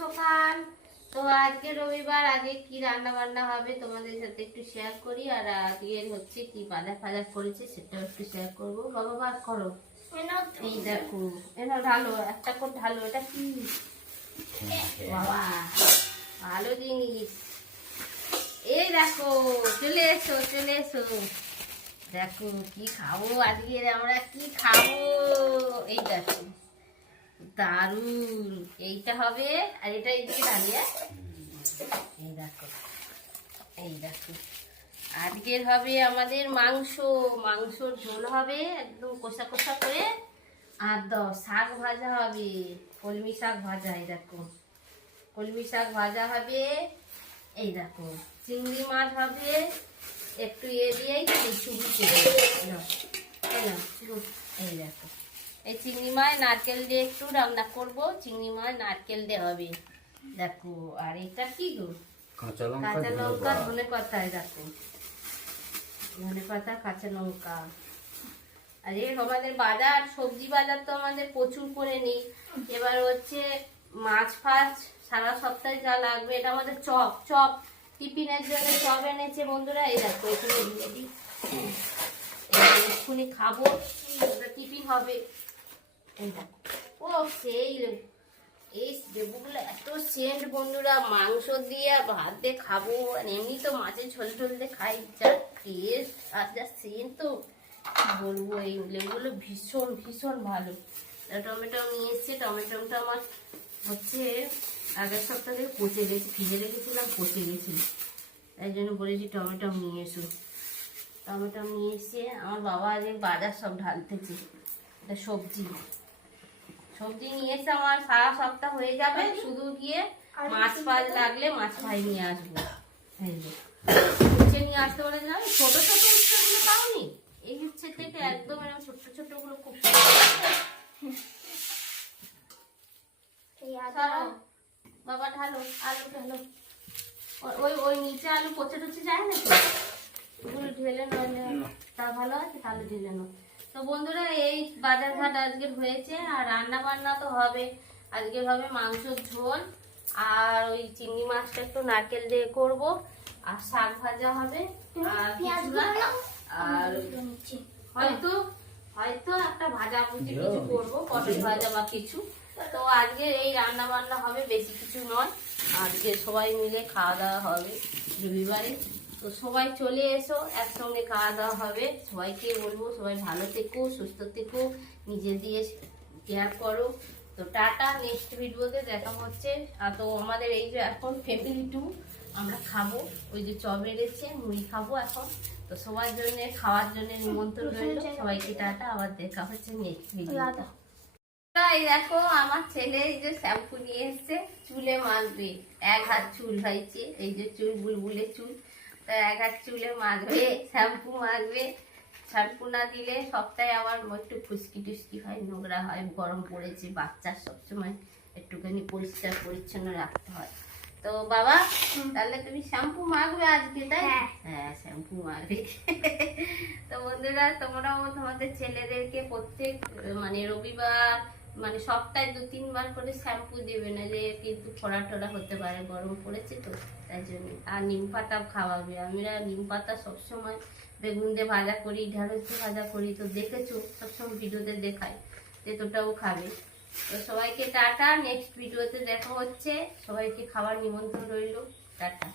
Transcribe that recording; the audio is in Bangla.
সকাল। তো আজকে রবিবার, আজকে কি রান্না বান্না হবে তোমাদের সাথে একটু শেয়ার করি। আর আজকে হচ্ছে কি বাজার ফাজার করেছে সেটাও একটু শেয়ার করবো। বাবা বার করো, এই দেখো, এনা ঢালো, একটা করে ঢালো। এটা কি বাবা, ভালো জিনিস। এই দেখো, চলে এসো চলে এসো। দেখো কি খাবো আজকে, আমরা কি খাবো। এই দেখো, দারুন। এইটা হবে, আর এটা এইদিকে দাঁড়িয়ে। এই দেখো, এই দেখো, আজকের হবে আমাদের মাংসর ঝোল হবে একদম কষা কষা করে। আর শাক ভাজা হবে, কলমি শাক ভাজা। এই দেখো, কলমি শাক ভাজা হবে। এই দেখো, চিংড়ি মাছ হবে একটু দিয়েই চুবি করে। এই দেখো, এই চিংড়ি মাছ নারকেল দিয়ে একটু রান্না করব। চিংড়ি মাছ নারকেল দিয়ে হবে। দেখো, আর এটা কি গো, কাঁচা লঙ্কা ধনে পাতা। দেখো, ধনে পাতা কাঁচা লঙ্কা। আর আমাদের বাজার, সবজি বাজার তো আমাদের প্রচুর করে নেই। এবার হচ্ছে মাছ ফাছ সারা সপ্তাহে যা লাগবে। এটা আমাদের চপ টিফিনের জন্য চপ এনেছে বন্ধুরা। এই দেখো, এখানে দিয়ে দিই, এক্ষুনি খাবো, টিফিন হবে। এই দেখো, ও সেই এই লেবুগুলো এত সেন্ট বন্ধুরা, মাংস দিয়ে ভাত দিয়ে খাবো। আর এমনি তো মাছের ঝোল ঝোল দিয়ে খাই, যা টেস্ট আর যা সেন্ট, তো বলবো। এই লেবুগুলো ভীষণ ভীষণ ভালো। টমেটো নিয়ে এসছে, টমেটোটা আমার হচ্ছে আগের সপ্তাহ থেকে পচে গেছে, ফ্রিজে রেখেছিলাম, পচে গেছিল। তাই জন্য বলেছি টমেটো নিয়ে এসো। টমেটো নিয়ে এসে আমার বাবা আজ বাজার সব ঢালতেছে। এটা সবজি নিয়ে এসে আমার সারা সপ্তাহ হয়ে যাবে। শুধু গিয়ে মাছ ফাছ লাগলে মাছ ভাই নিয়ে আসবো। এই যে উচ্ছে নিয়ে আসতে বলে দিলাম। ছোট ছোট উচ্ছেগুলো পাওনি? এই উচ্ছে থেকে একদম এরকম ছোট ছোট গুলো খুব বাবা ঢালো, আলু ঢালো। ওই নিচে আলু পচে টচে যায় নাকি, ওগুলো ঢেলে নইলে তা ভালো আছে, তাহলে ঢেলে নো। তো বন্ধুরা, এই বাজার ঘাট আজকে হয়েছে। আর রান্না বান্না তো হবে। আজকে হবে মাংসের ঝোল, আর ওই চিংড়ি মাছটা একটু নারকেল দিয়ে করব, আর শাক ভাজা হবে, আর হয়তো একটা ভাজা ভুজি কিছু করবো, পটল ভাজা বা কিছু। তো আজকে এই রান্না বান্না হবে, বেশি কিছু নয়। আজকে সবাই মিলে খাওয়া দাওয়া হবে রবিবারে। তো সবাই চলে এসো, একসঙ্গে খাওয়া দাওয়া হবে। সবাইকে বলবো সবাই ভালো থেকো, সুস্থ থেকো, নিজে দিয়ে কেয়ার করো। তো টাটা, নেক্সট ভিডিওতে দেখা হচ্ছে। আর তো আমাদের এই যে এখন ফ্যামিলি টু আমরা খাবো, ওই যে চপ এনেছে, মুড়ি খাবো এখন। তো সবার জন্য খাওয়ার জন্য নিমন্ত্রণ রইল। সবাইকে টাটা, আবার দেখা হচ্ছে নেক্সট ভিডিওতে। এই দেখো, আমার ছেলে এই যে শ্যাম্পু নিয়ে এসছে, চুলে মাখবে। এক হাত চুল হয়েছে, এই যে চুল, বুলবুলে চুল। তো এক হাত চুলে মাখবে, শ্যাম্পু মাখবে। শ্যাম্পু না দিলে সপ্তাহে আবার একটু ফুসকি টুসকি হয়, নোংরা হয়। গরম পড়েছে, বাচ্চার সবসময় একটুখানি পরিষ্কার পরিচ্ছন্ন রাখতে হয়। তো বাবা, তাহলে তুমি শ্যাম্পু মাখবে আজকে, তাই? হ্যাঁ, শ্যাম্পু মাখবে। তো বন্ধুরা, তোমরাও তোমাদের ছেলেদেরকে প্রত্যেক রবিবার সপ্তাহে 2-3 বার করে শ্যাম্পু দেবে, না যে কিন্তু ফোড়া টোড়া হতে পারে, গরম পড়েছে তো তাই জন্য। আর নিম পাতাও খাওয়াবে। আমরা নিম পাতা সবসময় বেগুন দিয়ে ভাজা করি, ঢেঁড়স দিয়ে ভাজা করি। তো দেখেছো, সবসময় ভিডিওতে দেখাই, যে তোটাও খাবে। তো সবাইকে টাটা, নেক্সট ভিডিওতে দেখা হচ্ছে। সবাইকে খাবার নিমন্ত্রণ রইল, টাটা।